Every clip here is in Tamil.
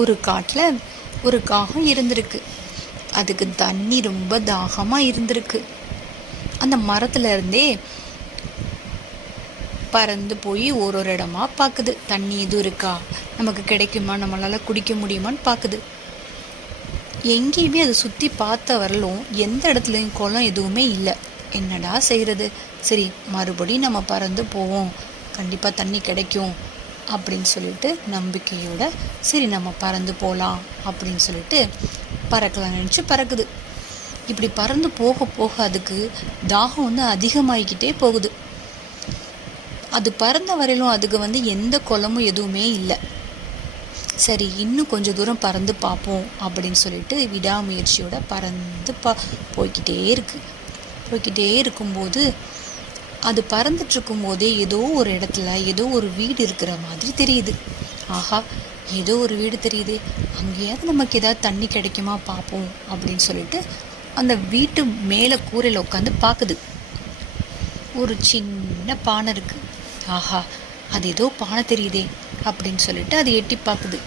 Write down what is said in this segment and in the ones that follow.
ஒரு காட்டில் ஒரு காகம் இருந்திருக்கு. அதுக்கு தண்ணி ரொம்ப தாகமாக இருந்திருக்கு. அந்த மரத்துல இருந்தே பறந்து போய் ஒரு இடமா பார்க்குது. தண்ணி எதுவும் இருக்கா, நமக்கு கிடைக்குமா, நம்மளால் குடிக்க முடியுமான்னு பார்க்குது. எங்கேயுமே அதை சுற்றி பார்த்த வரலும் எந்த இடத்துலையும் குளம் எதுவுமே இல்லை. என்னடா செய்கிறது, சரி மறுபடியும் நம்ம பறந்து போவோம், கண்டிப்பாக தண்ணி கிடைக்கும் அப்படின்னு சொல்லிட்டு நம்பிக்கையோட சரி நம்ம பறந்து போகலாம் அப்படின்னு சொல்லிட்டு பறக்கலாம் நினச்சி பறக்குது. இப்படி பறந்து போக போக அதுக்கு தாகம் அதிகமாகிக்கிட்டே போகுது. அது பறந்த வரையிலும் அதுக்கு எந்த குளமும் எதுவுமே இல்லை. சரி இன்னும் கொஞ்சம் தூரம் பறந்து பார்ப்போம் அப்படின்னு சொல்லிட்டு விடாமுயற்சியோட பறந்து போய்கிட்டே இருக்கும்போது அது பறந்துட்டுருக்கும் போதே ஏதோ ஒரு இடத்துல ஏதோ ஒரு வீடு இருக்கிற மாதிரி தெரியுது. ஆஹா, ஏதோ ஒரு வீடு தெரியுது, அங்கேயாவது நமக்கு ஏதாவது தண்ணி கிடைக்குமா பார்ப்போம் அப்படின்னு சொல்லிட்டு அந்த வீட்டு மேலே கூரையில் உட்காந்து பார்க்குது. ஒரு சின்ன பானை இருக்குது. ஆஹா, அது ஏதோ பானை தெரியுதே அப்படின்னு சொல்லிட்டு அது எட்டி பார்க்குது.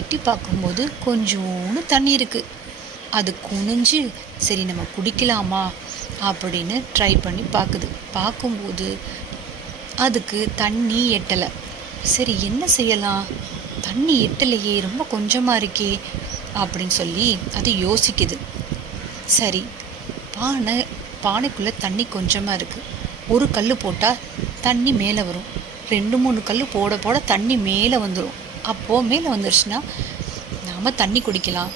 எட்டி பார்க்கும்போது கொஞ்சோன்னு தண்ணி இருக்குது. அது குனிஞ்சு சரி நம்ம குடிக்கலாமா அப்படின்னு ட்ரை பண்ணி பார்க்குது. பார்க்கும்போது அதுக்கு தண்ணி எட்டலை. சரி என்ன செய்யலாம், தண்ணி எட்டலையே, ரொம்ப கொஞ்சமாக இருக்கே அப்படின்னு சொல்லி அது யோசிக்குது. சரி பானைக்குள்ளே தண்ணி கொஞ்சமாக இருக்குது. ஒரு கல் போட்டால் தண்ணி மேலே வரும், 2-3 கல் போட போட தண்ணி மேலே வந்துடும். அப்போது மேலே வந்துருச்சுன்னா நாம் தண்ணி குடிக்கலாம்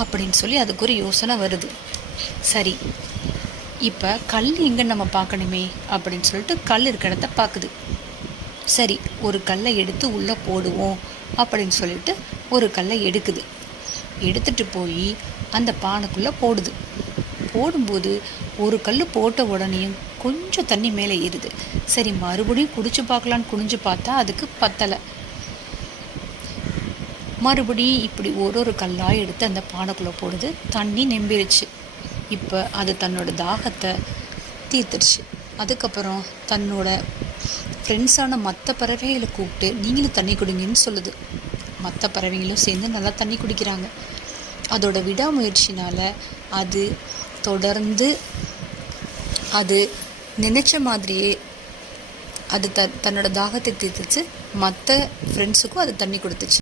அப்படின்னு சொல்லி அதுக்கு ஒரு யோசனை வருது. சரி இப்போ கல் எங்கே நம்ம பார்க்கணுமே அப்படின்னு சொல்லிட்டு கல் இருக்கிற இடத்த பார்க்குது. சரி ஒரு கல்லை எடுத்து உள்ளே போடுவோம் அப்படின்னு சொல்லிட்டு ஒரு கல்லை எடுத்துட்டு போய் அந்த பானைக்குள்ளே போடுது. போடும்போது ஒரு கல் போட்ட உடனேயும் கொஞ்சம் தண்ணி மேலே ஏறுது. சரி மறுபடியும் குடிச்சு பார்க்கலான்னு குனிஞ்சு பார்த்தா அதுக்கு பத்தலை. மறுபடியும் இப்படி ஒரு கல்லாக எடுத்து அந்த பானைக்குள்ளே போடுது. தண்ணி நெம்பிடுச்சு. இப்போ அது தன்னோட தாகத்தை தீர்த்துடுச்சு. அதுக்கப்புறம் தன்னோட ஃப்ரெண்ட்ஸான மற்ற பறவைகளை கூப்பிட்டு நீங்களும் தண்ணி குடிங்கன்னு சொல்லுது. மற்ற பறவைகளும் சேர்ந்து நல்லா தண்ணி குடிக்கிறாங்க. அதோட விடாமுயற்சினால் அது தொடர்ந்து அது நினச்ச மாதிரியே அது தன்னோட தாகத்தை தீர்த்துச்சு. மற்ற ஃப்ரெண்ட்ஸுக்கும் அது தண்ணி கொடுத்துச்சு.